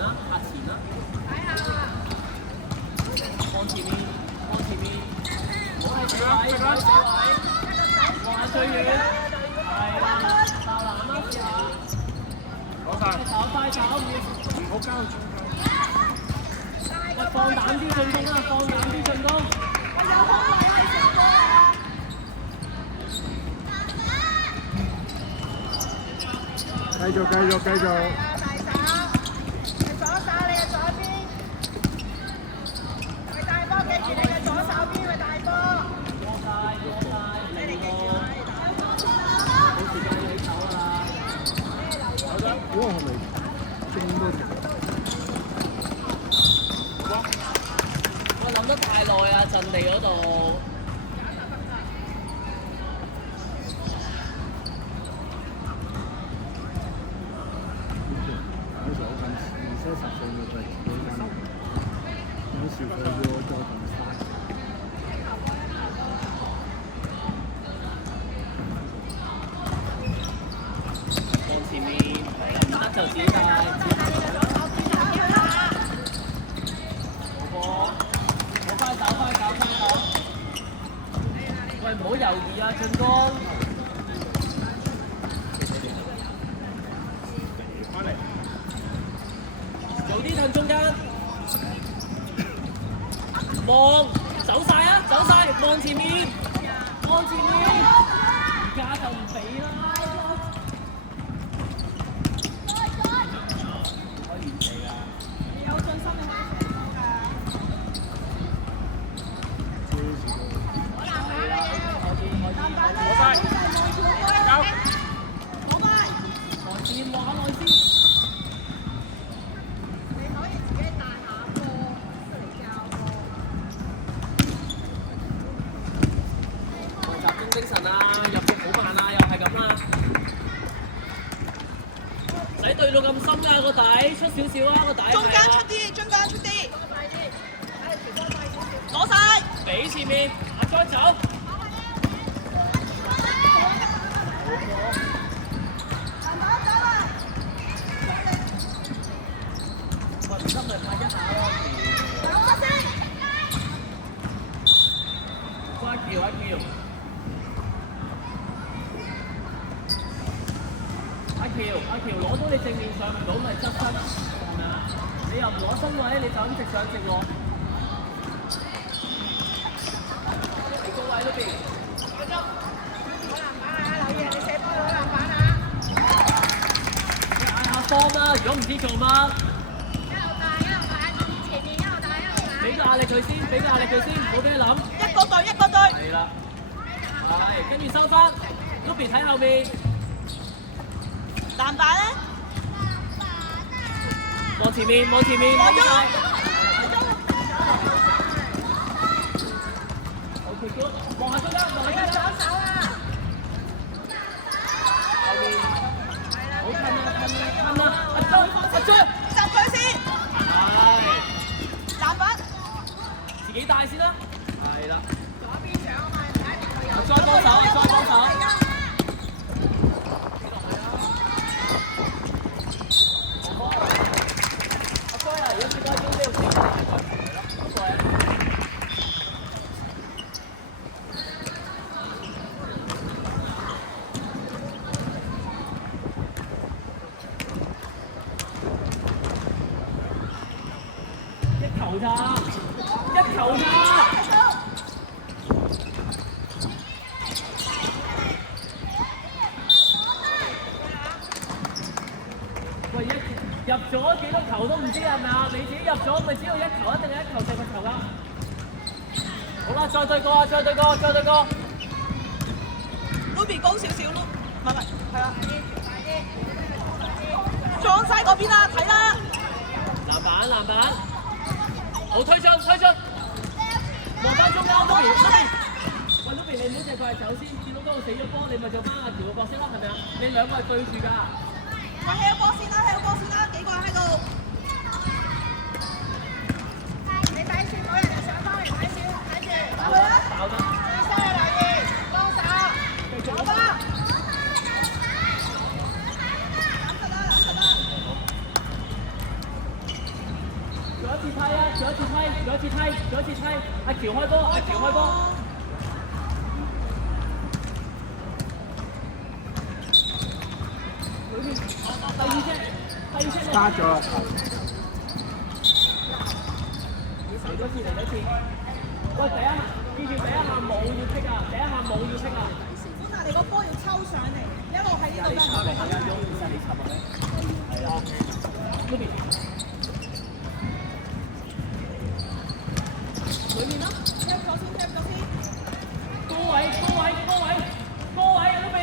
啦，拍前啦。望前面，望前面，唔好喺死位，唔好喺死位，望下最遠，係啦，爆籃啦，試下。快炒，唔好交中球。喂，放膽啲進攻啊！放膽啲進攻。有空位可以射波啊！繼續。我係咪中多條？我諗得太耐啊！陣地嗰度。有時佢要我再同曬。前面唔得就自己帶。好快手。喂，唔好猶豫啊，進攻。翻嚟。早啲褪中間。望，走晒啊！走晒，望前面。而家就唔俾啦。精神啊！入局好慢啊，又係咁啦。唔使對到咁深㗎個底，出少少啊個底。中間出啲。攞晒。俾前面，再走。喂，唔得咪拍一下咯。一叫。阿喬攞到你正面上唔到咪側身，係咪啊？你又唔攞身位，你就咁直上直落。你高位嗰邊。攞籃板啊！留意人哋射波攞籃板啊！你嗌下方啦，如果唔知做乜。一路帶，前面一路帶。俾個壓力佢先，唔好俾佢諗。一個隊。係啦。係，跟住收翻 ，Ruby 睇後面。籃板咧？望前面，望晒。OK good， 望下中間，左手啊！後面，好近啊！阿張，集佢先。係。籃板。自己帶先啦。係啦。左邊上啊嘛，再幫手。一球咋？喂，入咗幾多球都唔知係咪啊？你自己入咗咪只要一球，一定係一球射個球㗎。好啦，再對過。Ruby 高少少咯，唔係，係啊。撞晒嗰邊啦，睇啦。籃板。好推出，望翻中間 Ruby。喂 Ruby， 你唔好淨係過嚟走先，見到嗰度死咗波，你咪就翻阿喬個角色啦，係咪啊？你兩個係對住㗎。喂，起個波先啦，幾個人喺度。你睇住，冇人就上翻嚟睇住。打佢啦！爆得。支持留意，幫手。繼續攞啦！攬實啦！次梯啊，仲有一次梯，仲有一次梯，仲有一次梯。阿喬開波，阿喬開波。裏面第二隻。加咗。嚟多次，嚟多次。喂，第一下，記住第一下冇要剔啊，第一下冇要剔啊。本來你個波要抽上嚟，一路喺呢度㗎。係啊，用實力插落嚟。係啊，嗰邊。裏面啦。踢咗先，踢咗先。高位，高位，高位，高位啊！嗰邊。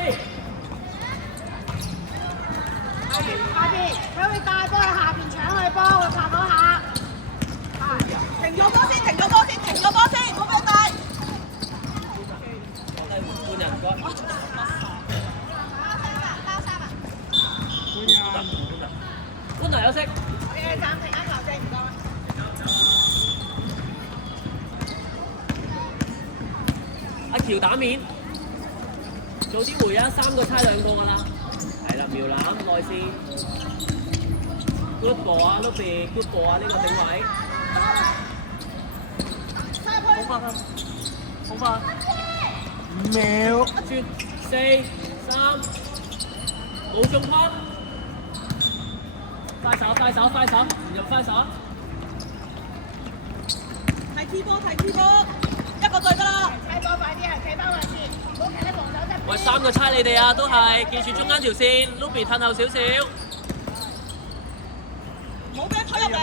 下邊，佢會帶波去下邊搶佢波，會拍嗰下。停咗波先，停咗波先，停咗波先，唔好俾佢帶。換人唔該。搬嚟休息。暫停一球證，唔該。阿喬打面，早啲回啊！3個差2個㗎啦。係啦，苗攬內線 ，good ball 啊 ，Lobby good ball 啊，呢個頂位。好快啊！好快。5秒。轉4、3，冇中框。快手，快手，快手，唔入快手。睇 key 波，睇 key 波，一個隊㗎啦。睇波快啲啊！企翻位先，唔好企喺防守側邊。喂，3個差你哋啊，都係記住中間條線 ，Lobby 褪後少少。冇俾佢推入嚟。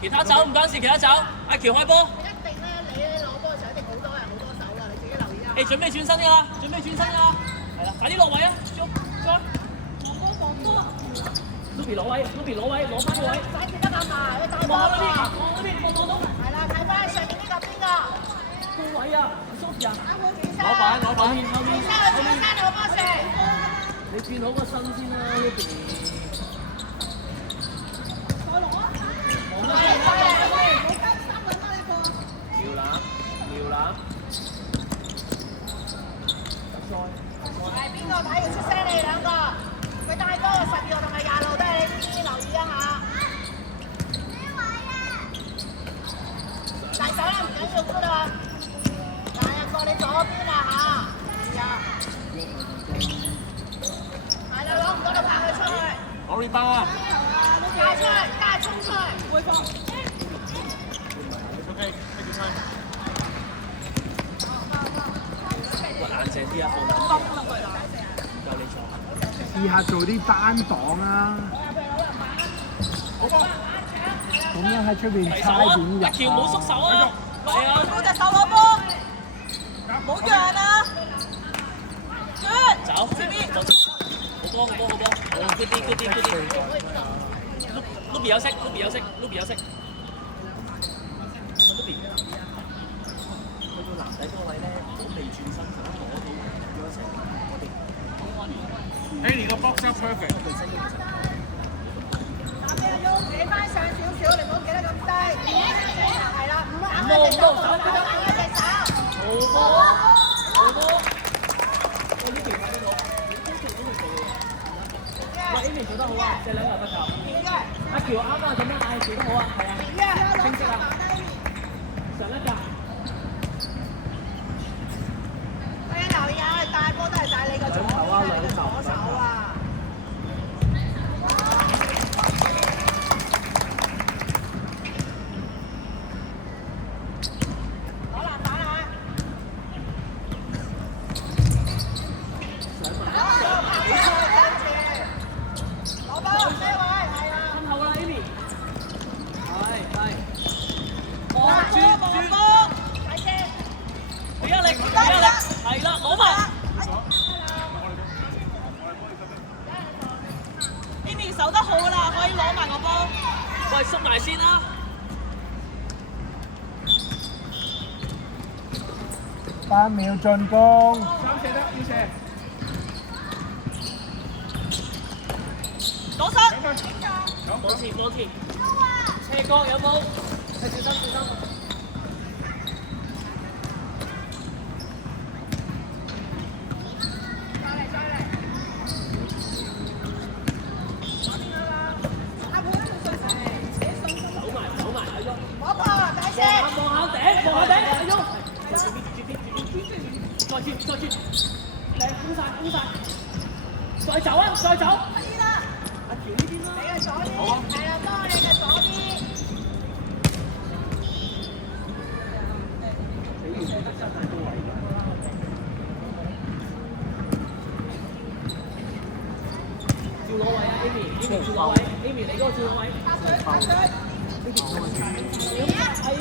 其他走唔關事，其他走。阿喬開波。一定咧，你攞波嘅時候一定好多人好多手㗎，你自己留意啊。誒，準備轉身㗎啦，準備轉身㗎啦。係啦，快啲落位啊！再。望波。Lobby 攞位 ，Lobby 攞位，攞翻個位。唔使企得咁埋，你帶波望嗰邊，啊！望嗰邊，望到。係啦，睇翻上面呢個邊個？高位啊 ，Sophia。啱好轉身。後面，後面，後面。轉身好波射。你轉好個身先啦，Lobby。再攞啊！望啦，好跟3個人啦呢個。苗攬，苗攬。係邊個睇要出聲你兩個？佢帶波12號同埋20號都係你呢啲留意一下。大手啦，唔緊要㗎啦。帶入過你左邊啊嚇。係啊。係啦，攞唔到就拍佢出去。攞呢包啊！帶出去，帶衝出去。回防。喂，硬淨啲啊，放膽啲啊，唔夠你坐。試下做啲單檔啊！咁樣喺出邊差點入。阿喬冇縮手啊！係啊！高隻手攞波，唔好讓啊！走，前面走。好波，好波，好波。好 ，good 啲，good 啲，good 啲。Lobby 有色 ，Lobby 有色 ，Lobby 有色。Lobby。去到男仔嗰個位咧，我未轉身，攞到咗成我哋。Haley 個 box up perfect。企翻上少少，你唔好企得咁低。係啦，唔好硬冇一隻手，冇手硬一隻手。好波，好波。喂，呢條睇得到，通常都會做嘅。喂，Amy 做得好啊，隻兩球不夠。阿喬啱啊，咁樣嗌做得好啊，係啊，清晰啊。上一格。大家留意下，帶波都係帶你個左手啊！攞籃板啊！攞波，咩位？係啊！身後啦，Amy。係。望波，睇先。俾壓力，俾壓力，係啦，攞埋。Amy 守得好啦，可以攞埋個波。喂，縮埋先啦。3秒進攻。攞失。冇事冇事。斜角有冇？小心小心。轉，靚攻晒，再走啊，再走。邊啊？阿條呢邊啦。你嘅左邊，係啊，幫你嘅左邊。照攞位啊 ，Amy 照攞位 ，Amy 你嗰個照攞位。係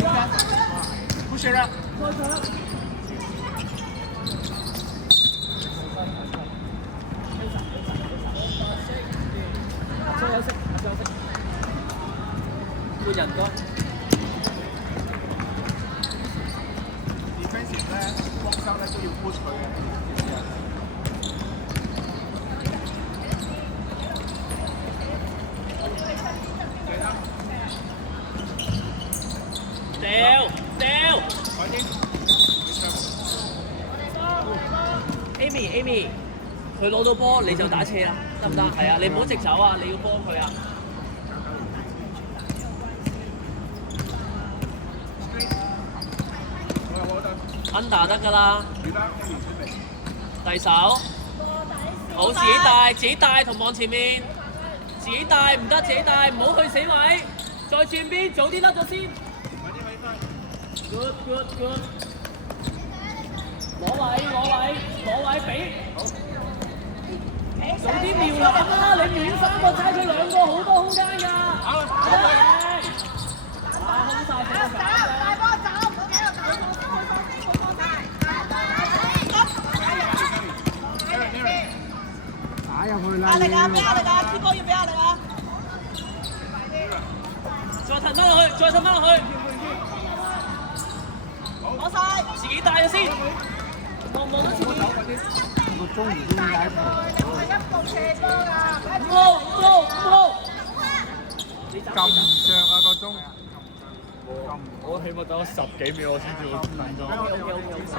啦。push it up。再上。再休息，換人該。defensive 咧，box out 咧都要 push 佢嘅。掉 ，Amy，佢攞到波你就打斜啦，得唔得？係啊，你唔好直走啊，你要幫佢啊。under 得㗎啦，遞手，好自己帶同望前面，自己帶唔得自己帶，唔好去死位，再轉邊早啲甩咗先。good， 攞位俾，做啲妙諗啦！你亂3個齋佢2個，好多空間㗎。好，空晒成個場。大波走，唔好企度走。打入去啦！壓力啊！俾壓力啊！接波要俾壓力啊！再騰翻落去，攞晒！自己帶咗先。望到前面。個中唔知點解係一步斜波㗎。唔好。撳唔着啊個鐘。我起碼等咗10幾秒我先至會轉到。OK。